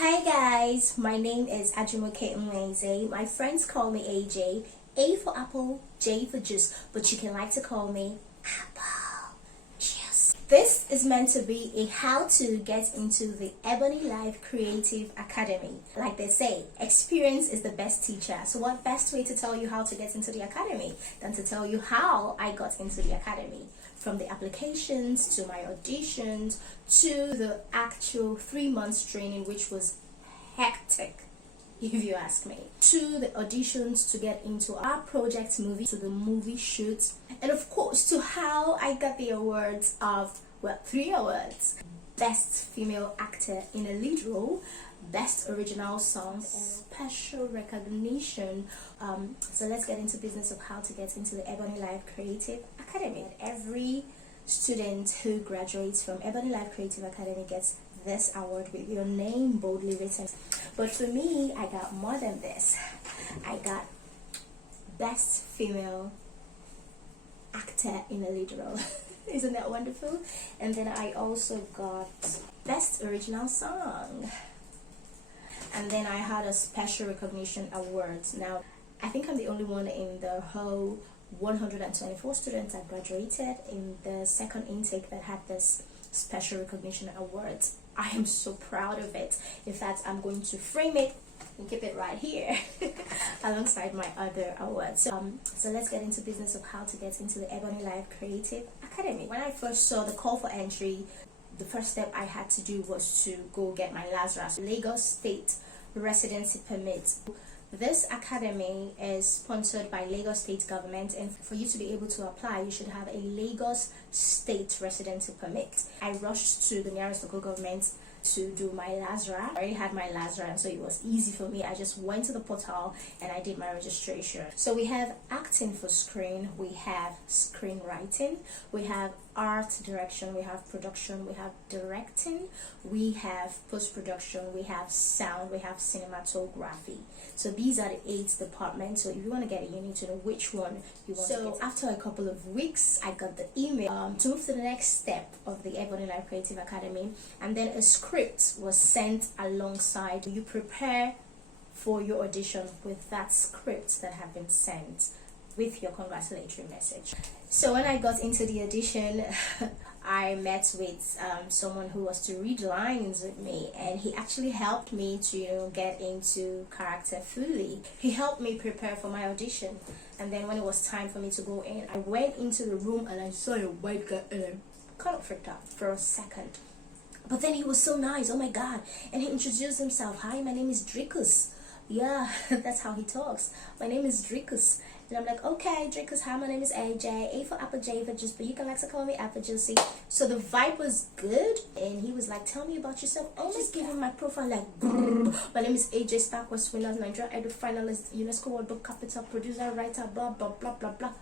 Hi guys, my name is Ajumoke Nweze. My friends call me AJ. A for apple, J for juice, but you can like to call me Apple Juice. This is meant to be a how to get into the EbonyLife Creative Academy. Like they say, experience is the best teacher. So what best way to tell you how to get into the academy than to tell you how I got into the academy? From the applications to my auditions to the actual 3 months training, which was hectic if you ask me, to the auditions to get into our project movie, to the movie shoots, and of course to how I got the awards of, well, 3 awards: Best Female Actor in a Lead Role, Best Original Song, special recognition. So let's get into business of how to get into the EbonyLife Creative Academy. Every student who graduates from EbonyLife Creative Academy gets this award with your name boldly written. But for me, I got more than this. I got Best Female Actor in a Lead Role. Isn't that wonderful? And then I also got Best Original Song. And then I had a special recognition award. Now, I think I'm the only one in the whole 124 students that graduated in the second intake that had this special recognition award. I am so proud of it. In fact, I'm going to frame it and keep it right here alongside my other awards. So let's get into business of how to get into the EbonyLife Creative Academy. When I first saw the call for entry, the first step I had to do was to go get my Lazarus Lagos State residency permit. This academy is sponsored by Lagos State government, and for you to be able to apply, you should have a Lagos State residency permit. I rushed to the nearest local government to do my Lazarus. I already had my Lazarus, so it was easy for me. I just went to the portal and I did my registration. So we have acting for screen, we have screenwriting, we have art direction, we have production, we have directing, we have post-production, we have sound, we have cinematography. So these are the 8 departments. So if you want to get it, you need to know which one you want to get. So after a couple of weeks, I got the email to move to the next step of the EbonyLife Creative Academy, and then a script was sent alongside. You prepare for your audition with that script that have been sent with your congratulatory message. So when I got into the audition, I met with someone who was to read lines with me, and he actually helped me to get into character fully. He helped me prepare for my audition, and then when it was time for me to go in, I went into the room and I saw a white guy and I kind of freaked out for a second. But then he was so nice, oh my god, and he introduced himself. Hi, my name is Dricus. Yeah, that's how he talks. My name is Dricus. And I'm like, okay, Dricus, hi, my name is AJ. A for apple, J for juice, but you can like to call me Apple Juicy. So the vibe was good, and he was like, tell me about yourself. I just gave him my profile, like, brrr. My name is AJ, Starquest winners, Nigeria Idol finalist, UNESCO World Book Capital, producer, writer, blah, blah, blah, blah, blah.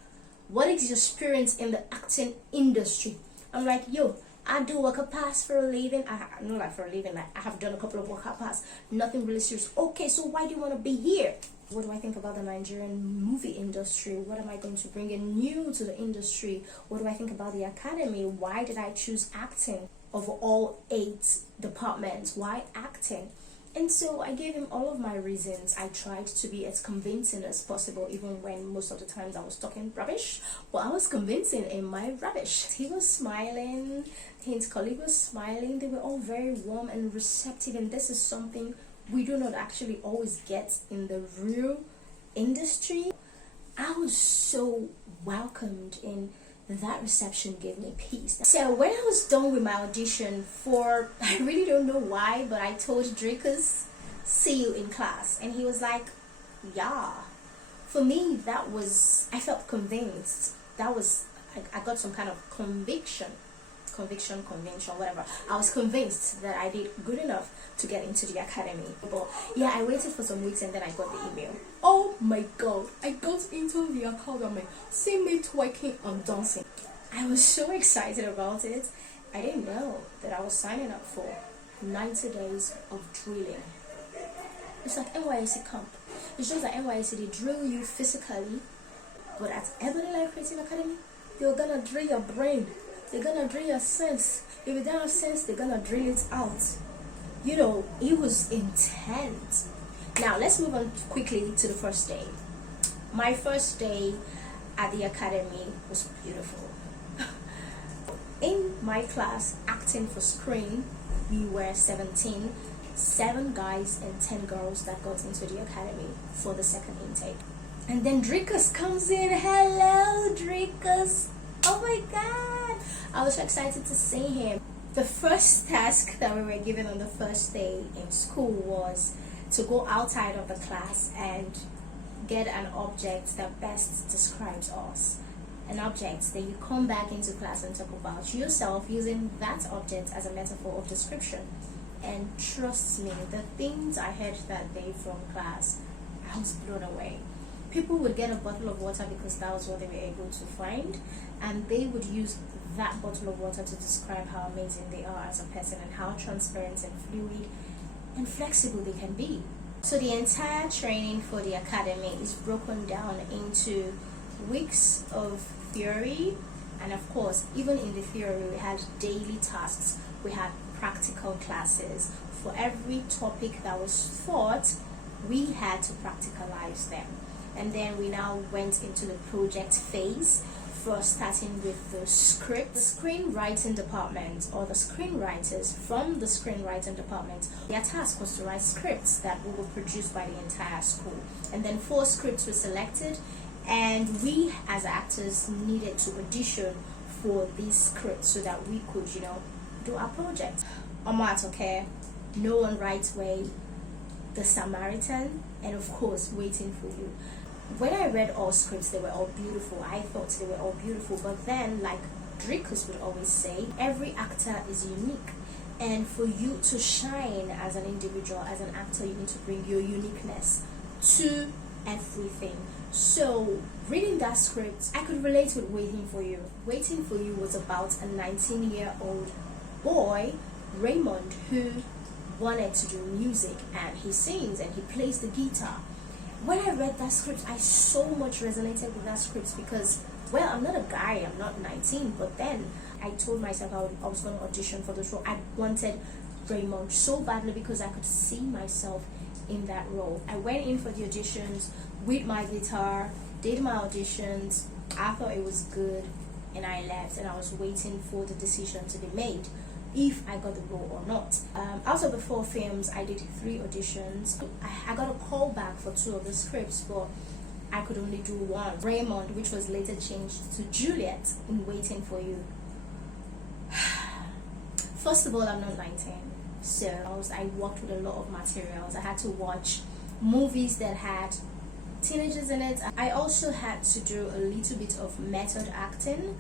What is your experience in the acting industry? I'm like, yo, I do work pass for a living. Not like for a living, like I have done a couple of work pass. Nothing really serious. Okay, so why do you want to be here? What do I think about the Nigerian movie industry? What am I going to bring in new to the industry? What do I think about the academy? Why did I choose acting of all 8 departments? Why acting? And so I gave him all of my reasons. I tried to be as convincing as possible, even when most of the times I was talking rubbish. But I was convincing in my rubbish. He was smiling, his colleague was smiling. They were all very warm and receptive, and this is something we do not actually always get in the real industry. I was so welcomed, and that reception gave me peace. So when I was done with my audition for, I really don't know why, but I told Dricus, see you in class. And he was like, yeah. For me, that was, I felt convinced. That was, I got some kind of conviction, whatever. I was convinced that I did good enough to get into the academy. But yeah, I waited for some weeks and then I got the email. Oh my god, I got into the academy. See me twerking and dancing. I was so excited about it. I didn't know that I was signing up for 90 days of drilling. It's like NYSC camp. It's just like NYSC, they drill you physically, but at EbonyLife Creative Academy, they're gonna drill your brain. They're gonna drill your sense. If you don't have sense, they're gonna drill it out. It was intense. Now let's move on quickly to the first day. My first day at the academy was beautiful. In my class, acting for screen, we were 17, 7 guys and 10 girls that got into the academy for the second intake. And then Drickus comes in. Hello, Drickus. Oh my god. I was so excited to see him. The first task that we were given on the first day in school was to go outside of the class and get an object that best describes us. An object that you come back into class and talk about yourself using that object as a metaphor of description. And trust me, the things I heard that day from class, I was blown away. People would get a bottle of water because that was what they were able to find, and they would use that bottle of water to describe how amazing they are as a person and how transparent and fluid and flexible they can be. So the entire training for the academy is broken down into weeks of theory, and of course, even in the theory, we had daily tasks, we had practical classes. For every topic that was taught, we had to practicalize them. And then we now went into the project phase, first starting with the script. The screenwriting department, or the screenwriters from the screenwriting department, their task was to write scripts that we will produce by the entire school. And then 4 scripts were selected, and we as actors needed to audition for these scripts so that we could, do our project. Okay, No One Right Way, The Samaritan, and of course Waiting for You. When I read all scripts, they were all beautiful. I thought they were all beautiful, but then, like Drickus would always say, every actor is unique, and for you to shine as an individual, as an actor, you need to bring your uniqueness to everything. So reading that script, I could relate with Waiting for You. Waiting for You was about a 19-year-old boy, Raymond, who wanted to do music, and he sings and he plays the guitar. When I read that script, I so much resonated with that script because, well, I'm not a guy, I'm not 19, but then I told myself I was going to audition for this role. I wanted Raymond so badly because I could see myself in that role. I went in for the auditions with my guitar, did my auditions, I thought it was good, and I left, and I was waiting for the decision to be made if I got the role or not. Out of the 4 films, I did 3 auditions. I got a call back for 2 of the scripts, but I could only do 1. Raymond, which was later changed to Juliet in Waiting for You. First of all, I'm not 19, so I worked with a lot of materials. I had to watch movies that had teenagers in it. I also had to do a little bit of method acting.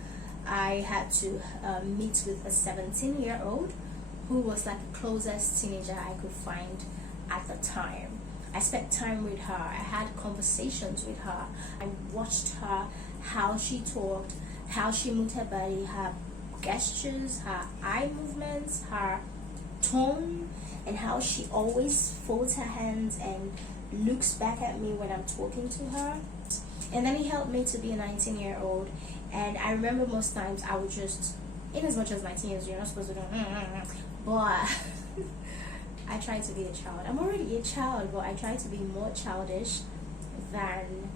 I had to meet with a 17-year-old who was like the closest teenager I could find at the time. I spent time with her. I had conversations with her. I watched her, how she talked, how she moved her body, her gestures, her eye movements, her tone, and how she always folds her hands and looks back at me when I'm talking to her. And then he helped me to be a 19-year-old. And I remember most times I would just, in as much as 19 years, you're not supposed to do, but I tried to be a child. I'm already a child, but I tried to be more childish than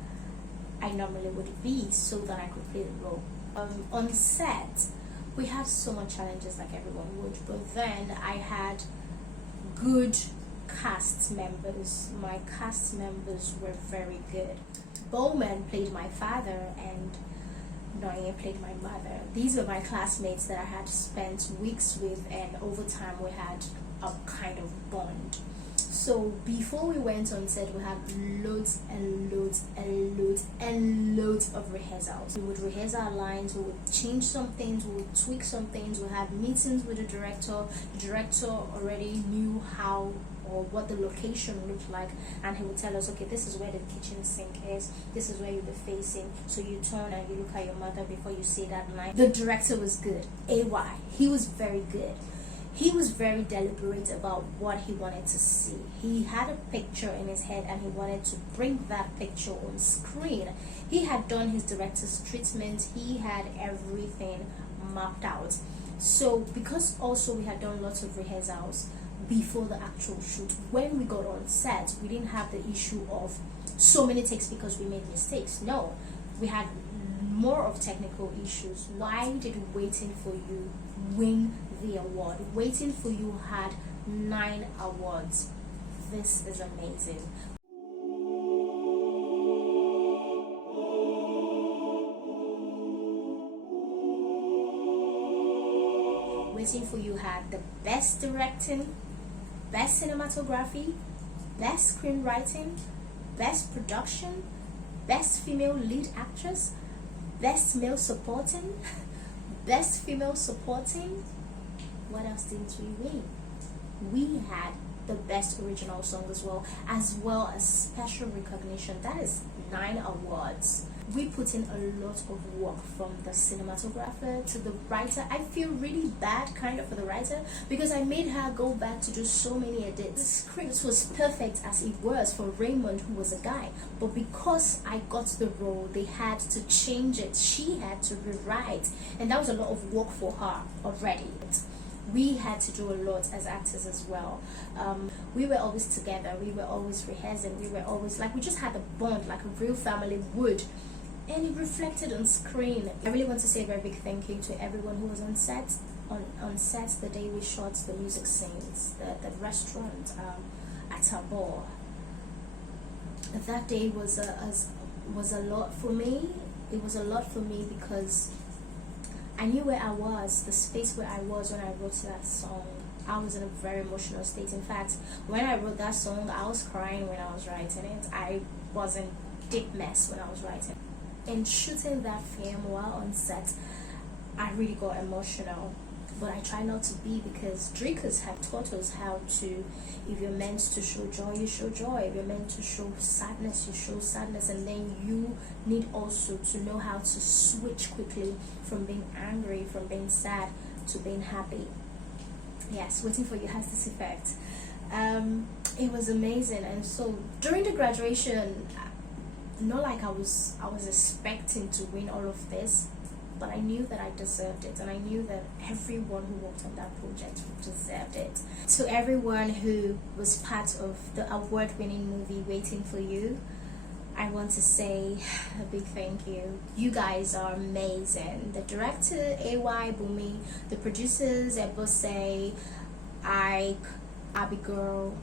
I normally would be so that I could play the role. On set, we had so much challenges like everyone would, but then I had good cast members. My cast members were very good. Bowman played my father and Noye played my mother. These were my classmates that I had spent weeks with, and over time we had a kind of bond. So before we went on set, we had loads and loads and loads and loads of rehearsals. We would rehearse our lines, we would change some things, we would tweak some things, we had meetings with the director. The director already knew how or what the location looked like, and he would tell us, okay, this is where the kitchen sink is, this is where you'll be facing, so you turn and you look at your mother before you say that line. The director was good. AY, he was very good. He was very deliberate about what he wanted to see. He had a picture in his head and he wanted to bring that picture on screen. He had done his director's treatment. He had everything mapped out. So because also we had done lots of rehearsals, before the actual shoot. When we got on set, we didn't have the issue of so many takes because we made mistakes. No, we had more of technical issues. Why did Waiting for You win the award? Waiting for You had 9 awards. This is amazing. Waiting for You had the best directing, best cinematography, best screenwriting, best production, best female lead actress, best male supporting, best female supporting. What else didn't we win? We had the best original song as well as special recognition. That is 9 awards. We put in a lot of work, from the cinematographer to the writer. I feel really bad kind of for the writer because I made her go back to do so many edits. The script was perfect as it was for Raymond, who was a guy, but because I got the role, they had to change it. She had to rewrite, and that was a lot of work for her already. We had to do a lot as actors as well. We were always together, we were always rehearsing, we were always like, we just had a bond like a real family would, and it reflected on screen. I really want to say a very big thank you to everyone who was on set. On set the day we shot the music scenes, the restaurant at Tabor. That day was a lot for me. It was a lot for me because I knew where I was, the space where I was when I wrote that song. I was in a very emotional state. In fact, when I wrote that song, I was crying when I was writing it. I was in deep mess when I was writing. In shooting that film while on set, I really got emotional. But I try not to be, because Dreekers have taught us how to, if you're meant to show joy, you show joy. If you're meant to show sadness, you show sadness. And then you need also to know how to switch quickly from being angry, from being sad to being happy. Yes, Waiting for You has this effect. It was amazing. And so during the graduation, not like I was expecting to win all of this, but I knew that I deserved it, and I knew that everyone who worked on that project deserved it. To everyone who was part of the award-winning movie Waiting for You, I want to say a big thank you. You guys are amazing. The director, AY Bumi, the producers, Ebose, Ike, Abigail,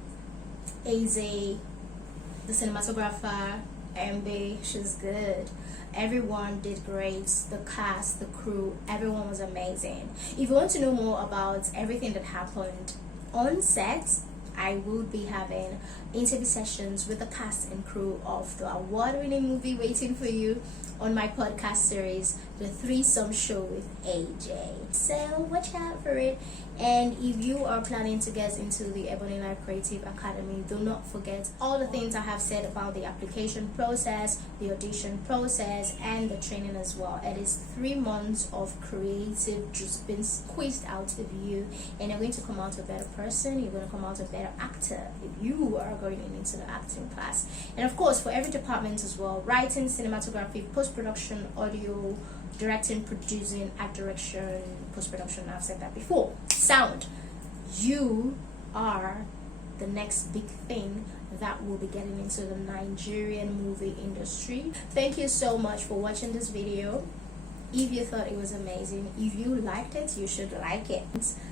Aze, the cinematographer, Mbe, she's good. Everyone did great. The cast, the crew, everyone was amazing. If you want to know more about everything that happened on set, I will be having interview sessions with the cast and crew of the award-winning movie Waiting for You on my podcast series, The Threesome Show with AJ. So watch out for it. And if you are planning to get into the EbonyLife Creative Academy, do not forget all the things I have said about the application process, the audition process, and the training as well. It is 3 months of creative just been squeezed out of you, and you're going to come out a better person. You're going to come out a better actor if you are going into the acting class. And of course, for every department as well: writing, cinematography, post-production, audio, directing, producing, art direction, post-production. I've said that before. Sound. You are the next big thing that will be getting into the Nigerian movie industry. Thank you so much for watching this video. If you thought it was amazing, if you liked it, you should like it.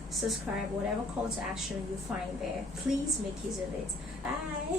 Subscribe, whatever call to action you find there. Please make use of it. Bye.